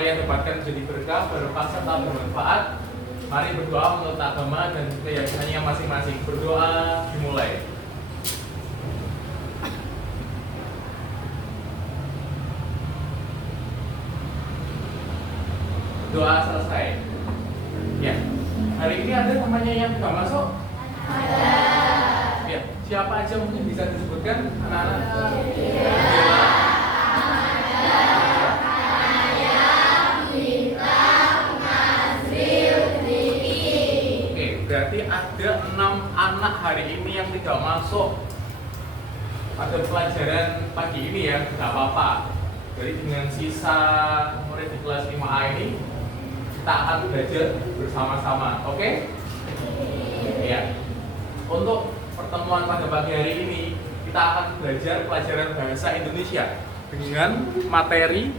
kalian dapatkan jadi berkah, barokah serta bermanfaat. Mari berdoa menurut agama dan keyakinannya masing-masing. Berdoa dimulai. Doa selesai. Ya. Hari ini ada namanya yang nggak masuk? Ada. Ya. Siapa aja mungkin bisa disebutkan anak-anak? Berarti ada 6 anak hari ini yang tidak masuk pada pelajaran pagi ini ya, nggak apa-apa. Jadi dengan sisa murid di kelas 5A ini kita akan belajar bersama-sama, oke? Ya. Untuk pertemuan pada pagi hari ini kita akan belajar pelajaran bahasa Indonesia dengan materi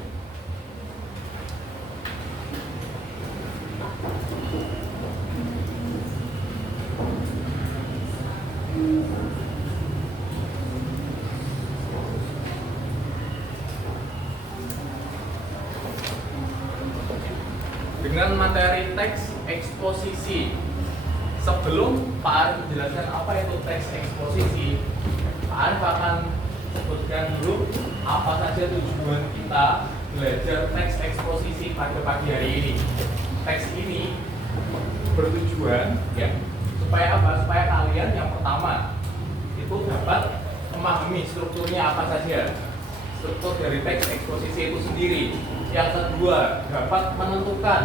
teks eksposisi. Sebelum Pak Arif menjelaskan apa itu teks eksposisi, Pak Arif akan sebutkan dulu apa saja tujuan kita belajar teks eksposisi pada pagi hari ini. Teks ini bertujuan ya supaya apa? Supaya kalian yang pertama itu dapat memahami strukturnya apa saja, struktur dari teks eksposisi itu sendiri. Yang kedua, dapat menentukan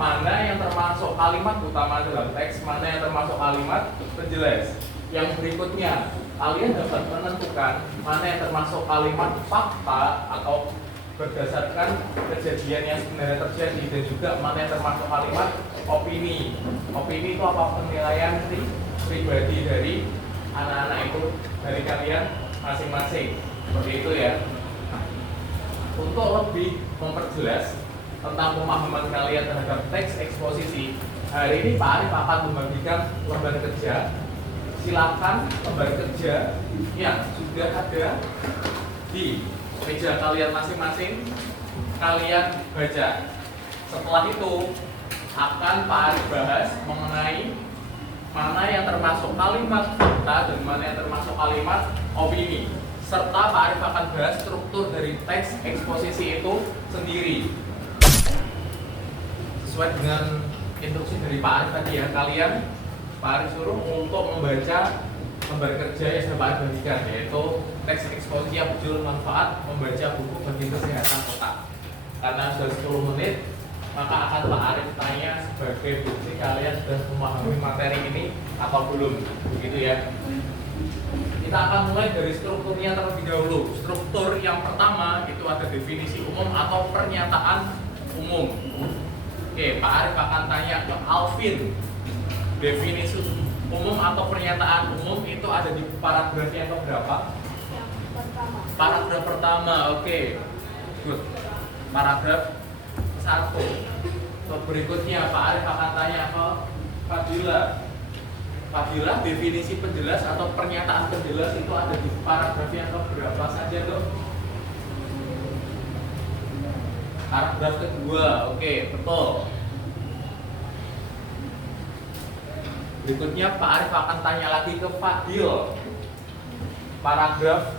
mana yang termasuk kalimat utama dalam teks, mana yang termasuk kalimat penjelas. Yang berikutnya, kalian dapat menentukan mana yang termasuk kalimat fakta atau berdasarkan kejadian yang sebenarnya terjadi, dan juga mana yang termasuk kalimat opini. Opini itu apa? Penilaian pribadi dari anak-anak itu, dari kalian masing-masing. Seperti itu ya. Untuk lebih memperjelas tentang pemahaman kalian terhadap teks eksposisi, hari ini Pak Arif akan membagikan lembar kerja. Silakan lembar kerja yang sudah ada di meja kalian masing-masing kalian baca. Setelah itu akan Pak Arif bahas mengenai mana yang termasuk kalimat fakta dan mana yang termasuk kalimat opini, serta Pak Arif akan bahas struktur dari teks eksposisi itu sendiri. Sesuai dengan instruksi dari Pak Arif tadi ya, kalian Pak Arif suruh untuk membaca lembar kerja yang sudah Pak Arif bagikan, yaitu teks eksposisi yang berjudul manfaat membaca buku bagi kesehatan otak. Karena sudah 10 menit, maka akan Pak Arif tanya sebagai bukti kalian sudah memahami materi ini atau belum, begitu ya. Kita akan mulai dari strukturnya terlebih dahulu. Struktur yang pertama itu ada definisi umum atau pernyataan umum. Oke, Pak Arif akan tanya ke Alvin, definisi umum atau pernyataan umum itu ada di paragraf yang keberapa? Paragraf pertama, oke. Good. Paragraf 1. Berikutnya Pak Arif akan tanya ke Fadila. Fadila, definisi penjelas atau pernyataan penjelas itu ada di paragraf yang keberapa saja, Dok? Paragraf kedua, oke, betul. Berikutnya Pak Arif akan tanya lagi ke Fadil. Paragraf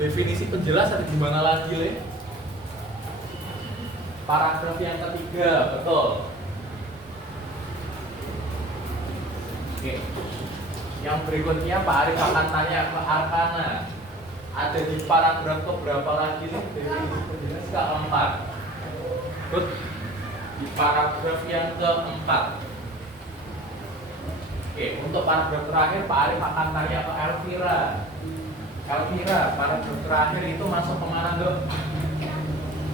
definisi penjelas ada di mana lagi, Le? Paragraf yang ketiga, betul. Oke. Yang berikutnya Pak Arif akan tanya ke Arkana. Ada di paragraf keberapa lagi nih? Definisi penjelas keempat. Good. Di paragraf yang keempat. Oke, untuk paragraf terakhir Pak Arif akan tanya ke Elvira. Elvira, paragraf terakhir itu masuk kemana, Dok?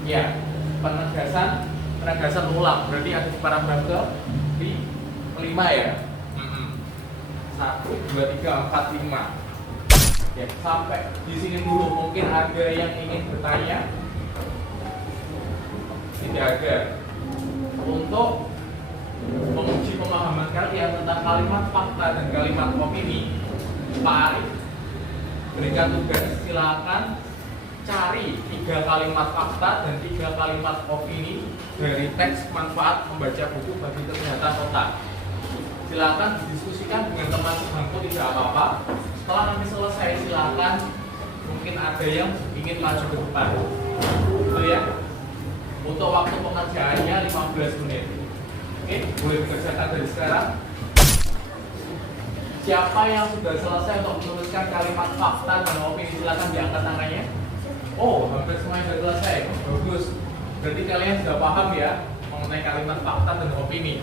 Ya, penegasan ulang. Berarti ada di paragraf kelima ya. 1, 2, 3, 4, 5. Ya, sampai di sini dulu. Mungkin ada yang ingin bertanya? Tidak ada. Untuk menguji pemahaman kalian tentang kalimat fakta dan kalimat opini, Pak Arif berikan tugas, silakan cari 3 kalimat fakta dan 3 kalimat opini dari teks manfaat membaca buku bagi kesehatan otak. Silakan didiskusikan dengan teman sebangku, tidak apa-apa. Setelah nanti selesai silakan, mungkin ada yang ingin maju ke depan. Itu ya. Untuk waktu pengerjaannya 15 menit. Oke, boleh dikerjakan dari sekarang. Siapa yang sudah selesai untuk menuliskan kalimat fakta dan opini, silakan diangkat tangannya. Oh, hampir semuanya sudah selesai. Bagus. Berarti kalian sudah paham ya mengenai kalimat fakta dan opini.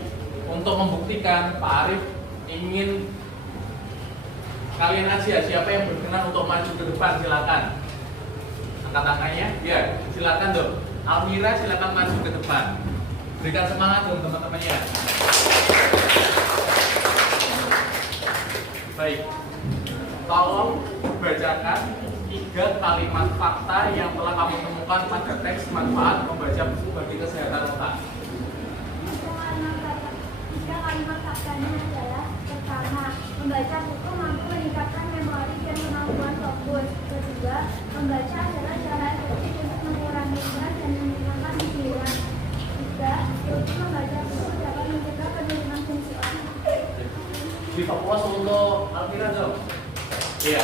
Untuk membuktikan, Pak Arif ingin kalian aja siapa yang berkenan untuk maju ke depan, silakan. Angkat tangannya. Ya, silakan dong. Almira silakan maju ke depan. Berikan semangat dong teman-temannya. Baik. Tolong bacakan 3 kalimat fakta yang telah kamu temukan pada teks manfaat membaca buku bagi kesehatan otak. 3 kalimat faktanya adalah: pertama, membaca buku mampu meningkatkan memori dan kemampuan fokus. Kedua, membaca adalah cara efektif untuk mengurangi stres dan menghilangkan pikiran. Tiga, rutin membaca buku dapat mencegah penurunan fungsi otak. Difokus untuk Almira dong. Iya.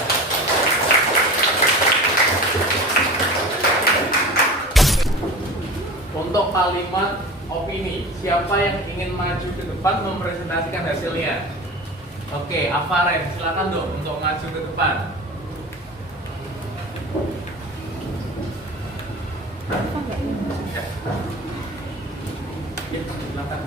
Untuk kalimat opini, siapa yang ingin maju ke depan mempresentasikan hasilnya? Oke, Afaren, silakan dong untuk maju ke depan. Ya, silakan.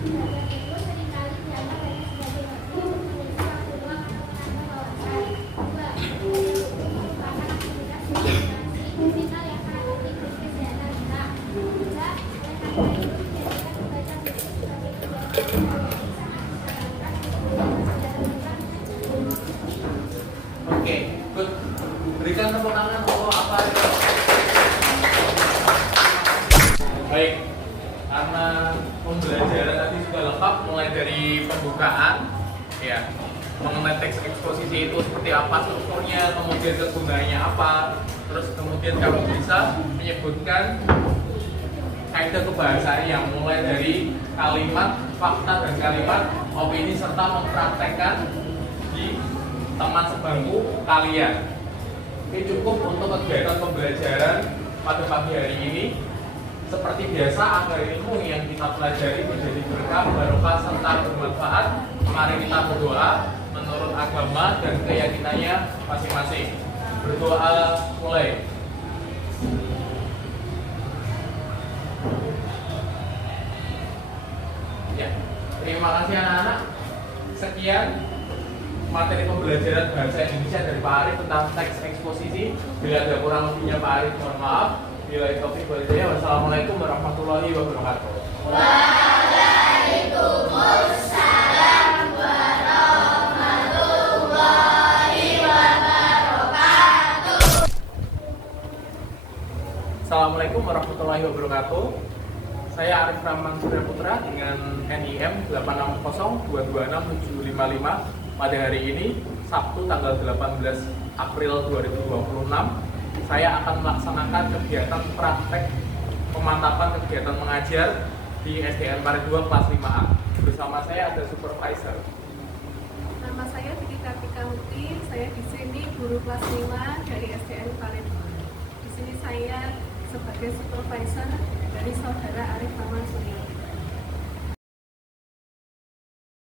Membaca buku seringkali dianggap hanya sebagai hobi, mengisi waktu luang atau menambah wawasan. Dua, membaca buku merupakan aktivitas konsentrasi mental yang sangat penting bagi kesehatan otak. Tiga, oleh karena itu dijadikan membaca buku sebagai kegiatan yang sangat disarankan untuk kesehatan otak. Oke, good. Berikan tepuk tangan untuk apa? Baik, karena pembelajaran tadi sudah lengkap mulai dari pembukaan, ya, mengenai teks eksposisi itu seperti apa strukturnya, kemudian kegunaannya apa, terus kemudian kamu bisa menyebutkan kaidah kebahasaan yang mulai dari kalimat fakta dan kalimat opini serta mempraktekkan di teman sebangku kalian. Ini cukup untuk kegiatan pembelajaran pada pagi hari ini. Seperti biasa, agar ilmu yang kita pelajari menjadi berkah, barokah, serta bermanfaat, mari kita berdoa menurut agama dan keyakinannya masing-masing. Berdoa mulai. Ya, terima kasih anak-anak. Sekian materi pembelajaran bahasa Indonesia dari Pak Arif tentang teks eksposisi. Bila ada kurang lebihnya Pak Arif mohon maaf. Bila taufiq wal hidayah. Wassalamualaikum warahmatullahi wabarakatuh. Waalaikumsalam warahmatullahi wabarakatuh. Assalamualaikum warahmatullahi wabarakatuh. Saya Arif Rahman Surya Putra dengan NIM 860226755. Pada hari ini, Sabtu tanggal 18 April 2026, saya akan melaksanakan kegiatan praktek pemantapan kegiatan mengajar di SDN Parit 2 kelas 5A. Bersama saya ada supervisor. Nama saya Diki Kartika Muti, saya di sini guru kelas 5 dari SDN Parit 2. Di sini saya sebagai supervisor dari saudara Arif Rahman Surya.